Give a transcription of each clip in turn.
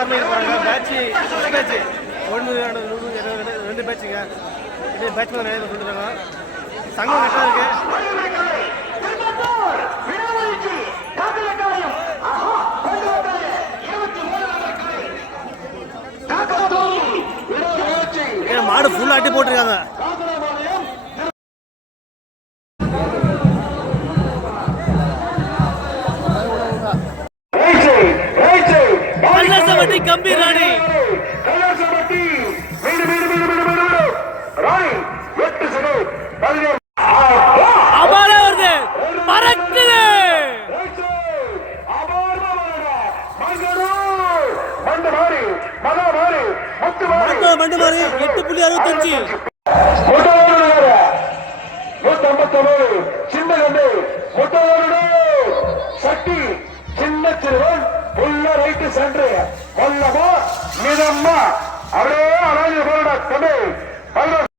ஆர்மியில் போகிறாங்க patch patch ஒன்று ரெண்டு நூறு இருபது ரெண்டு ரெண்டு பேட்சுங்க. இதே பேட்ச் மேலே நிறைய சொல்லிருக்காங்க சங்கம் கரெக்டாக இருக்குது மாடு ஃபுல் ஆட்டி போட்டிருக்காங்க. முதலோடு சட்டி சின்ன திருவன் உள்ள ரைட்டு சென்று வல்லமா மிதம்மா. அப்படியே அழகு போட தமிழ்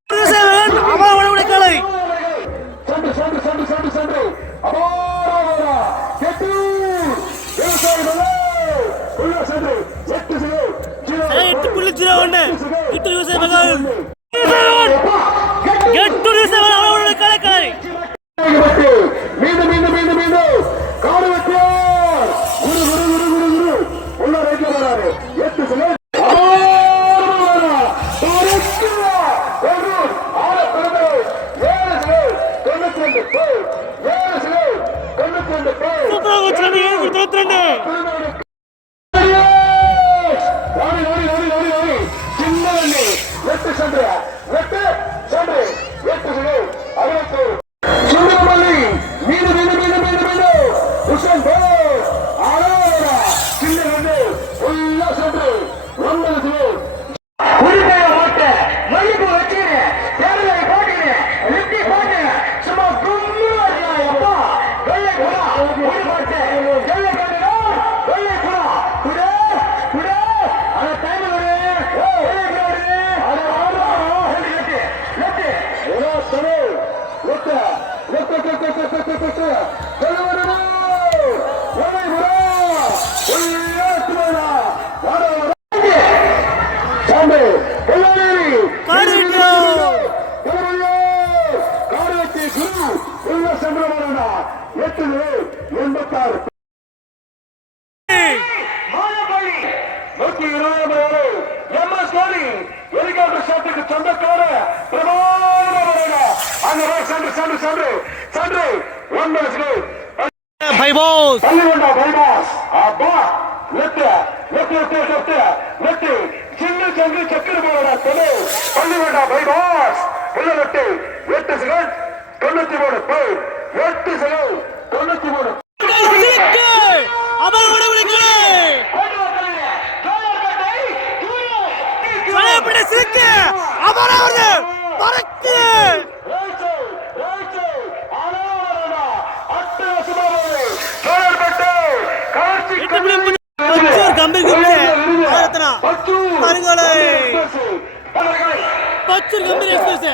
கிராமத்துக்கு சொந்தக்கார பிரமாணமாக அங்க வா சென்று சென்று சென்று சென்று ஒன்பது பைபாஸ் பள்ளிகொண்டா பைபாஸ் அப்பா left left left left left சின்ன சென்று செக்கர் போலடா சொல்லு பள்ளிகொண்டா பைபாஸ் உள்ள லெஃப்ட் எட்டு செகண்ட் தொண்ணூத்தி மூணு போய் எட்டு செகண்ட் தொண்ணூத்தி மூணு. அவர் விடுவிடுக்கு சிக்கு அவர் அவரது பறக்கு கம்பீர் பருங்கோலை பச்சூர் கம்பீர் எக்ஸ்பிரஸ்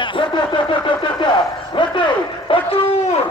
பச்சூர்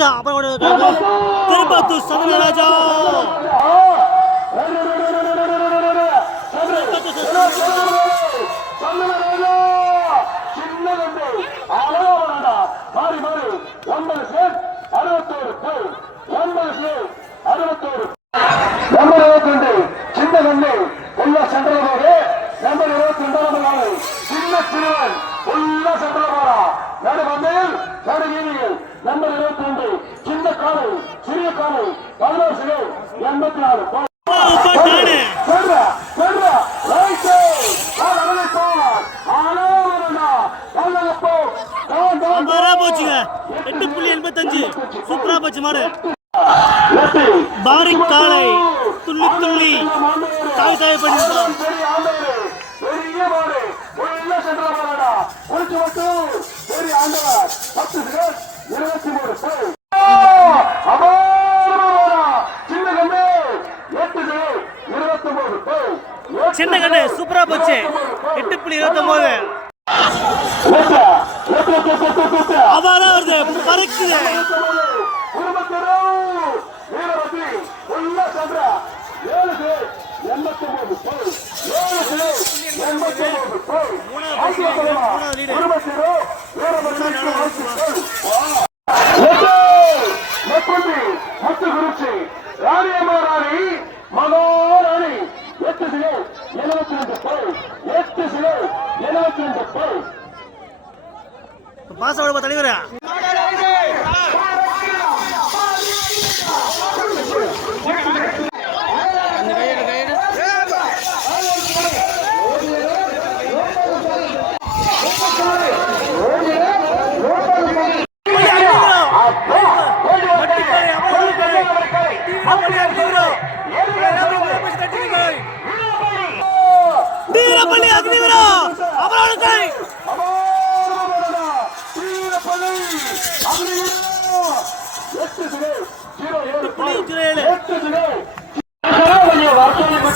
রাজা আবার ওটা তিরুপতি সদন রাজা তিরুপতি সদন রাজা மாறா போச்சுங்க. எட்டு புள்ளி எண்பத்தஞ்சு. சூப்பரா போச்சு மாறு பாரி காலை துள்ளி துள்ளி. தாய் தாய் பண்ணிருக்கான் இருபத்தி மூணு சின்ன கண்ணு சூப்பரா போச்சு. எட்டு புள்ளி இருபத்தி ஒன்பது அதான் வருது பறக்குது ராணியம்மாராணி மகாராணி எட்டு சிலை எழுபத்தி ரெண்டு பொருள் எட்டு சிலை எழுபத்தி ரெண்டு பொருள் மாசம் தலைவரா?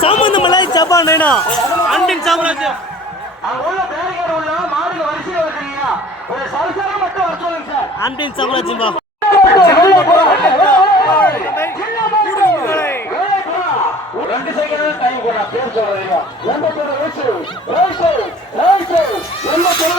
சாமந்தமலாய் சாப்பா நேனா அன்பின் சாம்ராஜ்யம். அன்பின் சாம்ராஜ்யம் பா ரெண்டு செகண்ட் டைம் போடா பேர் சொல்றீங்க எண்பத்தோட வயசு வயசு வயசு எண்பத்தோட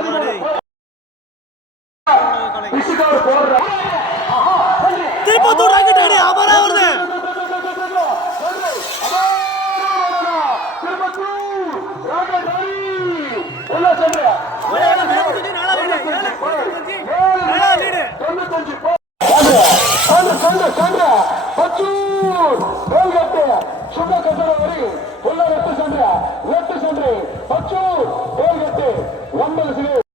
Hadi. Hadi. Hadi. 원만 하세요.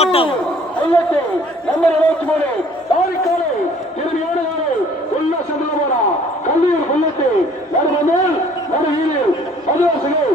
ஓட்டம் நம்பர் இருபத்தி மூணு தாரிக்காலை இறுதியோடு உல்லாசம் கல்லூர் உள்ளத்தை நடுமணல் நடுவீரில் மதுவாசிகள்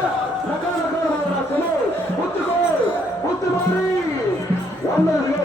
ஒன்பது